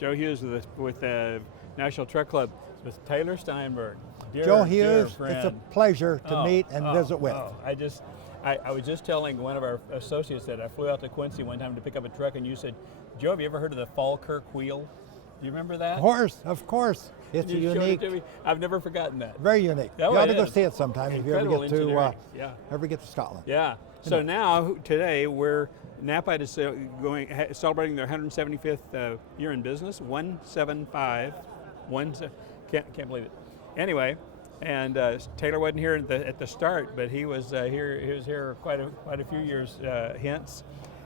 Joe Hughes with the National Truck Club with Taylor Steinberg. Joe Hughes, it's a pleasure to meet and visit with. I was just telling one of our associates that I flew out to Quincy one time to pick up a truck, and you said, Joe, have you ever heard of the Falkirk wheel? Do you remember that? Of course. It's a unique. I've never forgotten that. Very unique. You ought to go see it sometime if you ever get to Scotland. Yeah. So now, today, Knapheide is celebrating their 175th year in business. 175. Can't believe it. Anyway, and Taylor wasn't here at the start, but he was here. He was here quite a few years hence,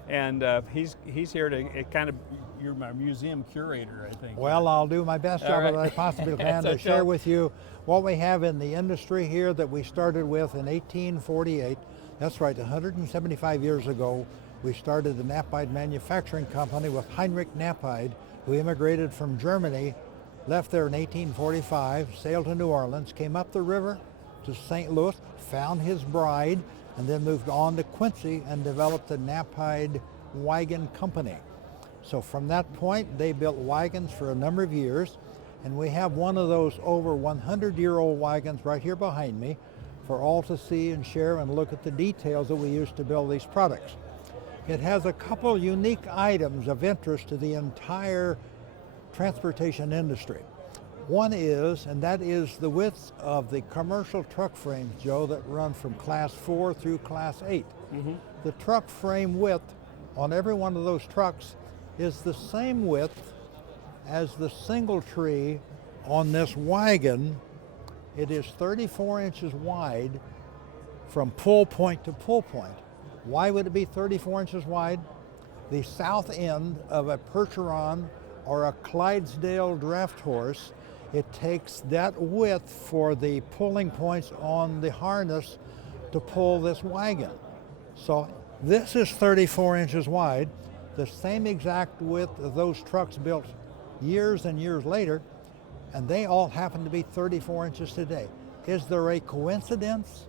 and he's here to kind of. You're my museum curator, I think. Well, I'll do my best job that I possibly can to share with you what we have in the industry here that we started with in 1848. That's right, 175 years ago, we started the Knapheide Manufacturing Company with Heinrich Knapheide, who immigrated from Germany, left there in 1845, sailed to New Orleans, came up the river to St. Louis, found his bride, and then moved on to Quincy and developed the Knapheide Wagon Company. So from that point, they built wagons for a number of years, and we have one of those over 100-year-old wagons right here behind me for all to see and share and look at the details that we use to build these products. It has a couple unique items of interest to the entire transportation industry. One is, and that is the width of the commercial truck frames, Joe, that run from Class 4 through Class 8. Mm-hmm. The truck frame width on every one of those trucks is the same width as the single tree on this wagon. It is 34 inches wide from pull point to pull point. Why would it be 34 inches wide? The south end of a Percheron or a Clydesdale draft horse, it takes that width for the pulling points on the harness to pull this wagon. So this is 34 inches wide, the same exact width of those trucks built years and years later, and they all happen to be 34 inches today. Is there a coincidence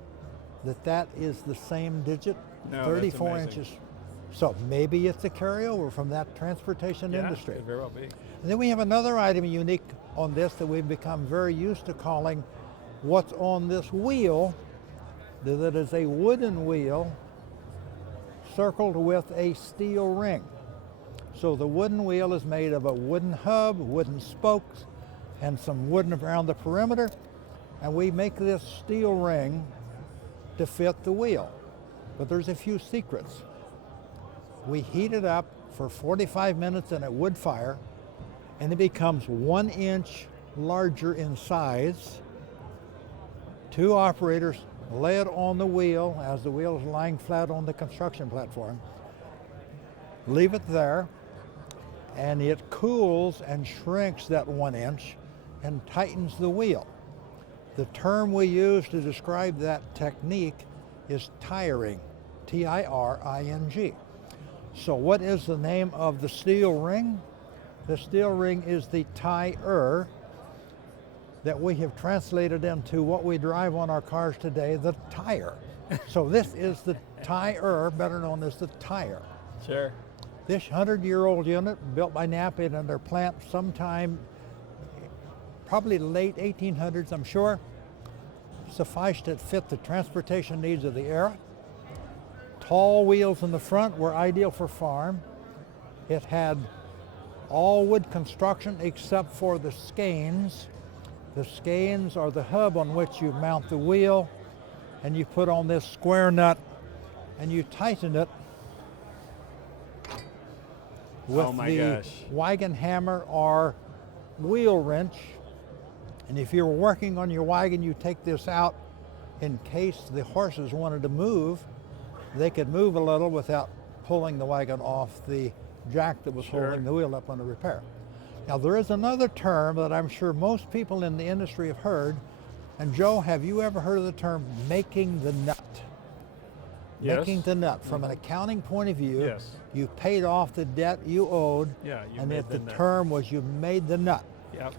that is the same digit? No, 34 inches. So maybe it's a carryover from that transportation industry. Could very well be. And then we have another item unique on this that we've become very used to calling what's on this wheel, that is a wooden wheel circled with a steel ring. So the wooden wheel is made of a wooden hub, wooden spokes, and some wooden around the perimeter, and we make this steel ring to fit the wheel. But there's a few secrets. We heat it up for 45 minutes in a wood fire, and it becomes 1 inch larger in size. Two operators lay it on the wheel as the wheel is lying flat on the construction platform. Leave it there, and it cools and shrinks that 1 inch and tightens the wheel. The term we use to describe that technique is tiring, T-I-R-I-N-G. So what is the name of the steel ring? The steel ring is the tire that we have translated into what we drive on our cars today, the tire. So this is the tire, better known as the tire. Sure. This 100-year-old unit, built by Knapheide in their plant sometime, probably late 1800s, I'm sure, sufficed to fit the transportation needs of the era. Tall wheels in the front were ideal for farm. It had all wood construction except for the skeins. The skeins are the hub on which you mount the wheel, and you put on this square nut and you tighten it with the wagon hammer or wheel wrench. And if you're working on your wagon, you take this out in case the horses wanted to move. They could move a little without pulling the wagon off the jack that was holding the wheel up under repair. Now there is another term that I'm sure most people in the industry have heard. And Joe, have you ever heard of the term making the nut? Yes. Making the nut. From an accounting point of view, yes. You paid off the debt you owed, and the term was you made the nut. Yep.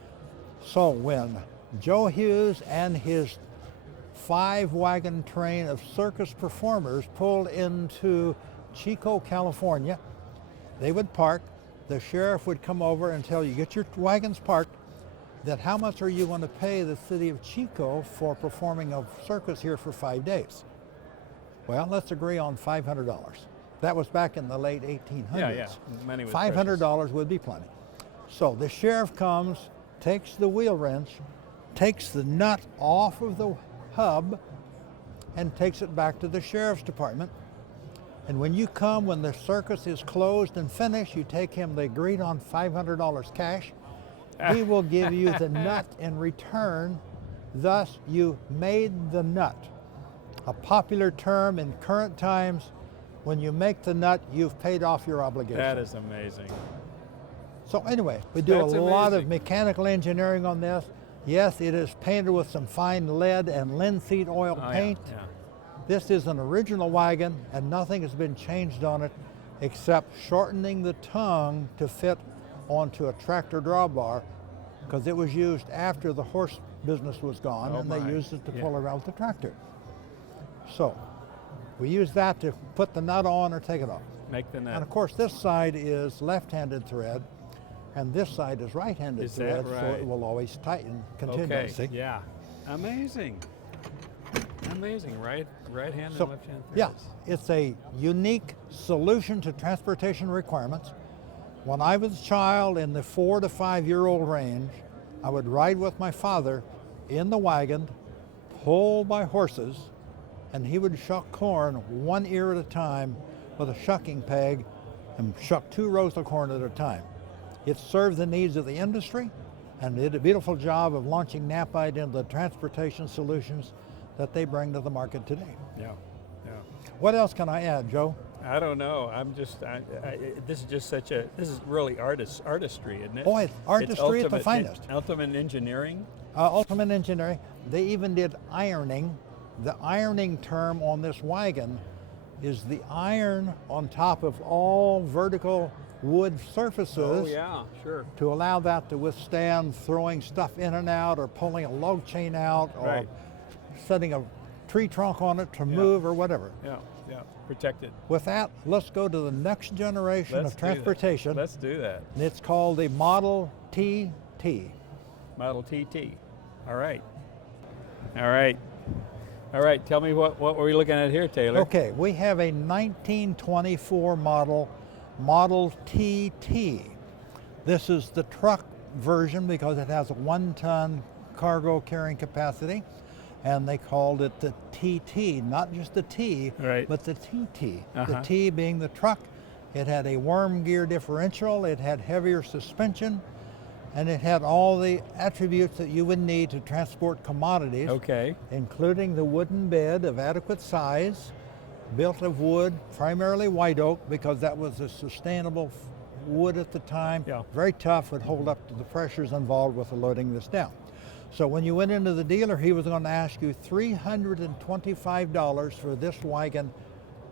So when Joe Hughes and his 5-wagon train of circus performers pulled into Chico, California, they would park, the sheriff would come over and tell you, get your wagons parked, that how much are you going to pay the city of Chico for performing a circus here for 5 days? Well, let's agree on $500. That was back in the late 1800s. Yeah. Money was $500 would be plenty. So the sheriff comes, takes the wheel wrench, takes the nut off of the hub, and takes it back to the sheriff's department. And when you come, when the circus is closed and finished, you take him the agreed on $500 cash. He will give you the nut in return. Thus, you made the nut. A popular term in current times, when you make the nut, you've paid off your obligation. That is amazing. So anyway, we do That's a lot of amazing. mechanical engineering on this. Yes, it is painted with some fine lead and linseed oil paint. Yeah. This is an original wagon, and nothing has been changed on it except shortening the tongue to fit onto a tractor drawbar, because it was used after the horse business was gone, and they used it to pull around with the tractor. So we use that to put the nut on or take it off. Make the nut. And of course, this side is left-handed thread, and this side is right-handed Is that thread, so right? it will always tighten Okay. continuously. Yeah. Amazing. Amazing. Right hand So, and left hand. yeah, it's a unique solution to transportation requirements. When I was a child in the 4 to 5 year old range, I would ride with my father in the wagon, pulled by horses, and he would shuck corn one ear at a time with a shucking peg and shuck 2 rows of corn at a time. It served the needs of the industry and did a beautiful job of launching Knapheide into the transportation solutions that they bring to the market today. Yeah. What else can I add, Joe? I don't know. I'm just. This is just such a. This is really artistry, isn't it? Boy, it's artistry at the ultimate- finest. Ultimate engineering. Ultimate engineering. They even did ironing. The ironing term on this wagon is the iron on top of all vertical wood surfaces. Oh yeah, sure. To allow that to withstand throwing stuff in and out, or pulling a log chain out, or Right. setting a tree trunk on it to move, or whatever. Yeah. Protected. With that, let's go to the next generation Let's of transportation. Let's do that. And it's called the Model TT. Model TT. All right. Tell me what were we looking at here, Taylor? Okay, we have a 1924 Model TT. This is the truck version because it has a 1-ton cargo carrying capacity, and they called it the TT, not just the T, Right. but the TT. The Uh-huh. T being the truck. It had a worm gear differential, it had heavier suspension, and it had all the attributes that you would need to transport commodities, Okay. including the wooden bed of adequate size, built of wood, primarily white oak, because that was a sustainable wood at the time. Yeah. Very tough, would hold up to the pressures involved with loading this down. So when you went into the dealer, he was going to ask you $325 for this wagon,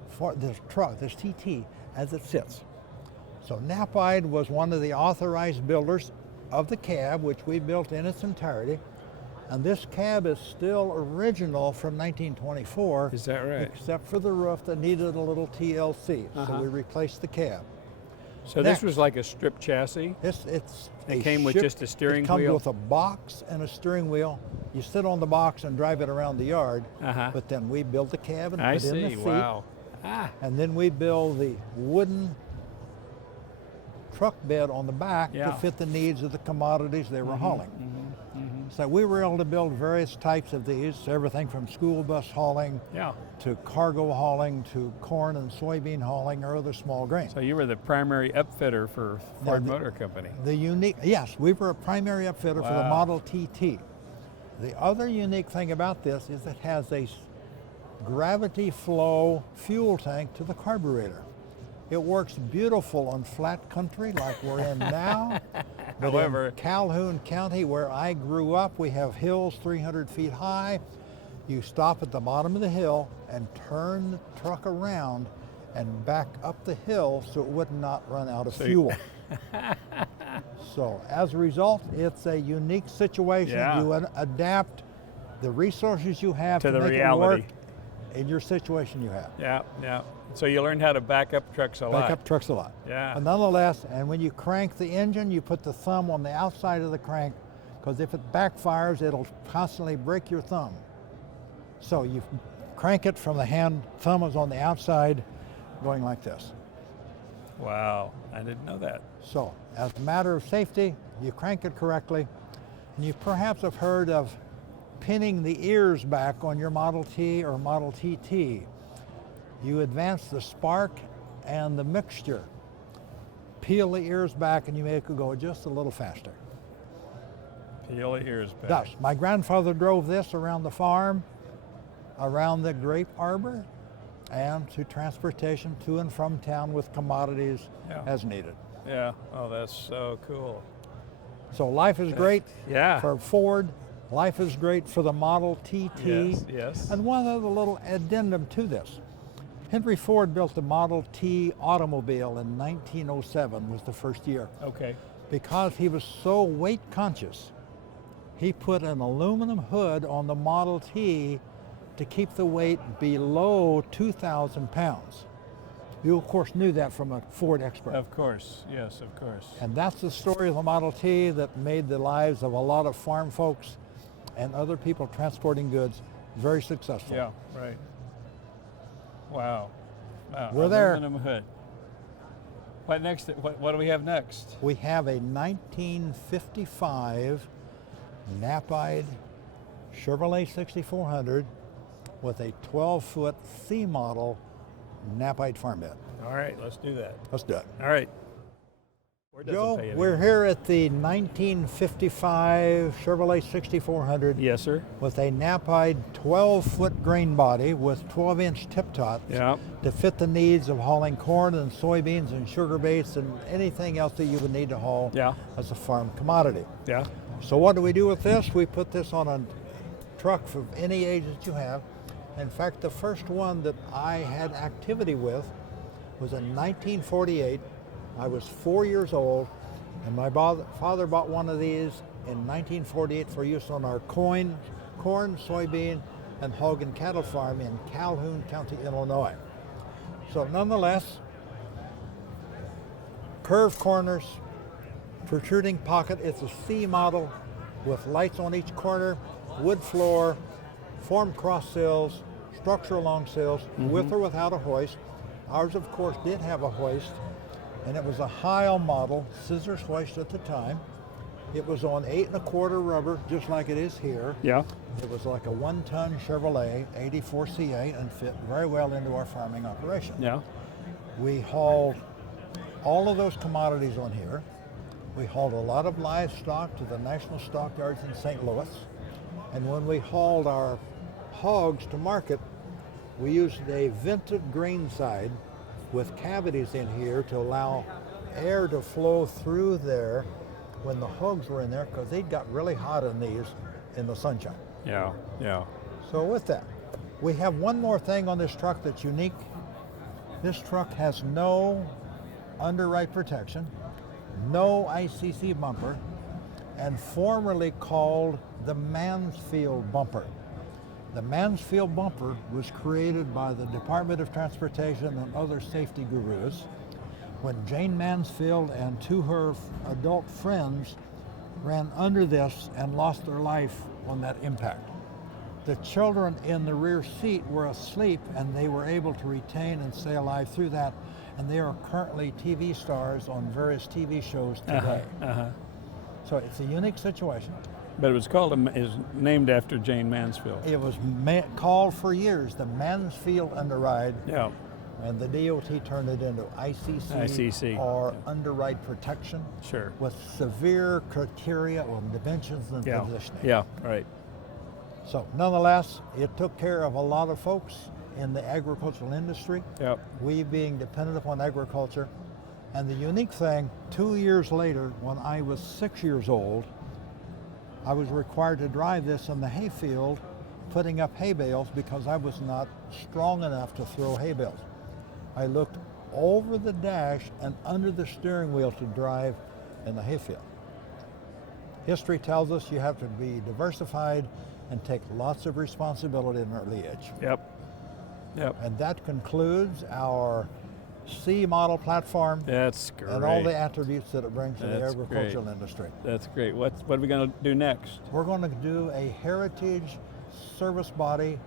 for this truck, this TT, as it sits. So Knapheide was one of the authorized builders of the cab, which we built in its entirety. And this cab is still original from 1924. Is that right? Except for the roof that needed a little TLC. So Uh-huh. we replaced the cab. So Next. this was like a strip chassis. It came with just a steering It comes wheel? with a box and a steering wheel. You sit on the box and drive it around the yard. Uh-huh. But then we build the cab and I put in the see. seat. Wow. And then we build the wooden truck bed on the back Yeah. to fit the needs of the commodities they were hauling. So we were able to build various types of these, everything from school bus hauling Yeah. to cargo hauling to corn and soybean hauling or other small grain. So you were the primary upfitter for Ford Motor Company. Yes, we were a primary upfitter for the Wow. Model TT. The other unique thing about this is it has a gravity flow fuel tank to the carburetor. It works beautiful on flat country like we're in now. But However, in Calhoun County, where I grew up, we have hills 300 feet high. You stop at the bottom of the hill and turn the truck around and back up the hill so it would not run out of fuel. So as a result, it's a unique situation. Yeah. You adapt the resources you have To the make reality. it work in your situation you have. Yeah, yeah. So you learned how to back up trucks a lot. Back up trucks a lot. Yeah. But nonetheless, and when you crank the engine, you put the thumb on the outside of the crank, because if it backfires, it'll constantly break your thumb. So you crank it from the hand, thumb is on the outside, going like this. Wow, I didn't know that. So, as a matter of safety, you crank it correctly. And you perhaps have heard of pinning the ears back on your Model T or Model TT. You advance the spark and the mixture. Peel the ears back and you make it go just a little faster. Peel the ears back. Thus, my grandfather drove this around the farm, around the grape arbor, and to transportation to and from town with commodities as needed. Yeah, oh, that's so cool. So life is great Yeah. for Ford. Life is great for the Model TT. Yes, yes. And one other little addendum to this. Henry Ford built the Model T automobile in 1907, was the first year. Okay. Because he was so weight conscious, he put an aluminum hood on the Model T to keep the weight below 2,000 pounds. You, of course, knew that from a Ford expert. Of course, yes, of course. And that's the story of the Model T that made the lives of a lot of farm folks and other people transporting goods very successful. Yeah, right. Wow. Wow. We're there. Aluminum hood. What next? What do we have next? We have a 1955 Knapheide Chevrolet 6400 with a 12-foot C model Knapheide farm bed. All right, let's do that. Let's do it. All right. Ford doesn't Joe, pay any we're more. here at the 1955 Chevrolet 6400 Yes, sir. with a Knapheide 12-foot grain body with 12-inch tip tops Yeah. to fit the needs of hauling corn and soybeans and sugar beets and anything else that you would need to haul as a farm commodity. Yeah. So what do we do with this? We put this on a truck of any age that you have. In fact, the first one that I had activity with was in 1948. I was 4 years old, and my father bought one of these in 1948 for use on our corn, soybean, and hog and cattle farm in Calhoun County, Illinois. So nonetheless, curved corners, protruding pocket. It's a C model with lights on each corner, wood floor, formed cross sills, structural long sills, with or without a hoist. Ours, of course, did have a hoist, and it was a Heil model, scissors hoist at the time. It was on 8 1/4 rubber, just like it is here. Yeah. It was like a 1-ton Chevrolet 84 C8 and fit very well into our farming operation. Yeah. We hauled all of those commodities on here. We hauled a lot of livestock to the national stockyards in St. Louis. And when we hauled our hogs to market, we used a vented grain side with cavities in here to allow air to flow through there when the hogs were in there, because they got really hot in these in the sunshine. Yeah. Yeah. So with that, we have one more thing on this truck that's unique. This truck has no underride protection, no ICC bumper, and formerly called the Mansfield bumper. The Mansfield bumper was created by the Department of Transportation and other safety gurus when Jane Mansfield and 2 of her adult friends ran under this and lost their life on that impact. The children in the rear seat were asleep, and they were able to retain and stay alive through that, and they are currently TV stars on various TV shows today. So it's a unique situation. But it was is named after Jane Mansfield. It was called for years the Mansfield Underride, Yeah. and the DOT turned it into ICC, or Underride Protection, Sure. with severe criteria on dimensions and positioning. Yeah. Right. So nonetheless, it took care of a lot of folks in the agricultural industry, Yeah. we being dependent upon agriculture. And the unique thing, 2 years later, when I was 6 years old, I was required to drive this in the hayfield, putting up hay bales, because I was not strong enough to throw hay bales. I looked over the dash and under the steering wheel to drive in the hayfield. History tells us you have to be diversified and take lots of responsibility at an early age. Yep. Yep. And that concludes our C model platform. That's great. And all the attributes that it brings to the That's agricultural great. industry. That's great. What are we going to do next? We're going to do a heritage service body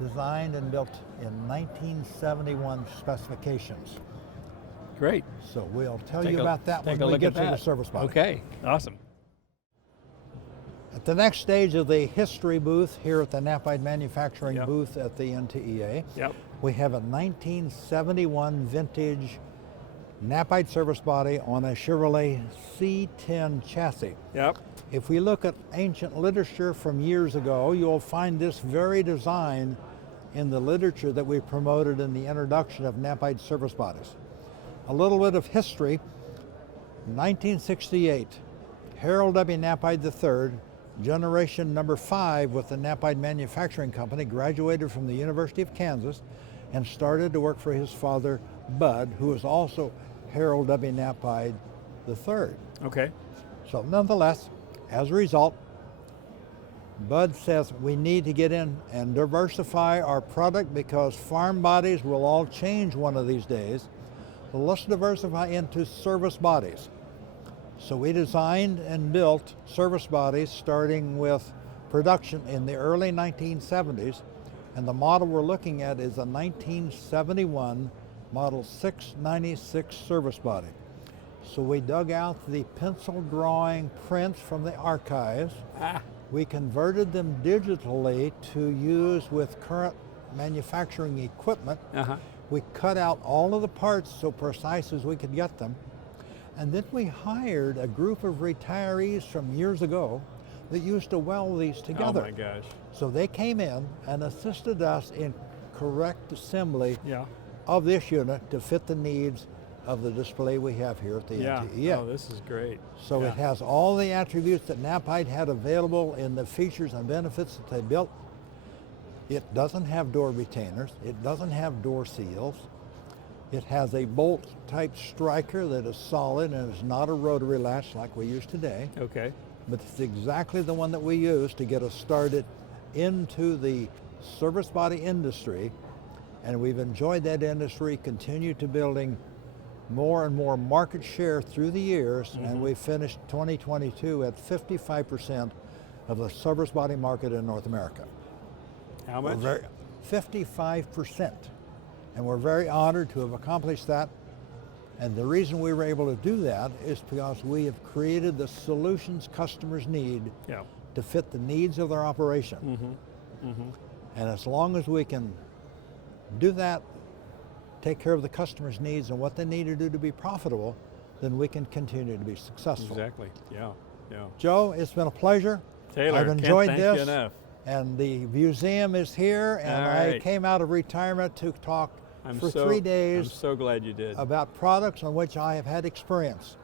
designed and built in 1971 specifications. Great. So we'll tell you about that when we look get at to the service body. Okay, awesome. At the next stage of the history booth here at the Knapheide manufacturing Yep. booth at the NTEA, Yep. we have a 1971 vintage Knapheide service body on a Chevrolet C10 chassis. Yep. If we look at ancient literature from years ago, you'll find this very design in the literature that we promoted in the introduction of Knapheide service bodies. A little bit of history. 1968, Harold W. Knapheide III, generation number 5 with the Knapheide Manufacturing Company, graduated from the University of Kansas and started to work for his father, Bud, who was also Harold W. Knapheide III. Okay. So nonetheless, as a result, Bud says we need to get in and diversify our product because farm bodies will all change one of these days. So let's diversify into service bodies. So we designed and built service bodies starting with production in the early 1970s, and the model we're looking at is a 1971 Model 696 service body. So we dug out the pencil drawing prints from the archives. We converted them digitally to use with current manufacturing equipment. We cut out all of the parts so precise as we could get them. And then we hired a group of retirees from years ago that used to weld these together. Oh my gosh. So they came in and assisted us in correct assembly Yeah. of this unit to fit the needs of the display we have here at the NTEA. Oh, this is great. So it has all the attributes that Knapheide had available in the features and benefits that they built. It doesn't have door retainers. It doesn't have door seals. It has a bolt type striker that is solid and is not a rotary latch like we use today. Okay. But it's exactly the one that we use to get us started into the service body industry. And we've enjoyed that industry, continued to building more and more market share through the years, and we finished 2022 at 55% of the service body market in North America. How much? 55%. And we're very honored to have accomplished that. And the reason we were able to do that is because we have created the solutions customers need to fit the needs of their operation. And as long as we can do that, take care of the customer's needs and what they need to do to be profitable, then we can continue to be successful. Exactly. Yeah. Joe, it's been a pleasure. Taylor, I've enjoyed can't thank this. you enough. And the museum is here, and I came out of retirement to talk for 3 days. I'm so glad you did. About products on which I have had experience.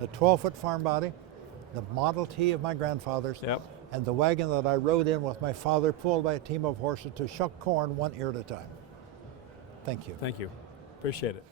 The 12-foot farm body, the Model T of my grandfather's, and the wagon that I rode in with my father, pulled by a team of horses to shuck corn one ear at a time. Thank you. Thank you. Appreciate it.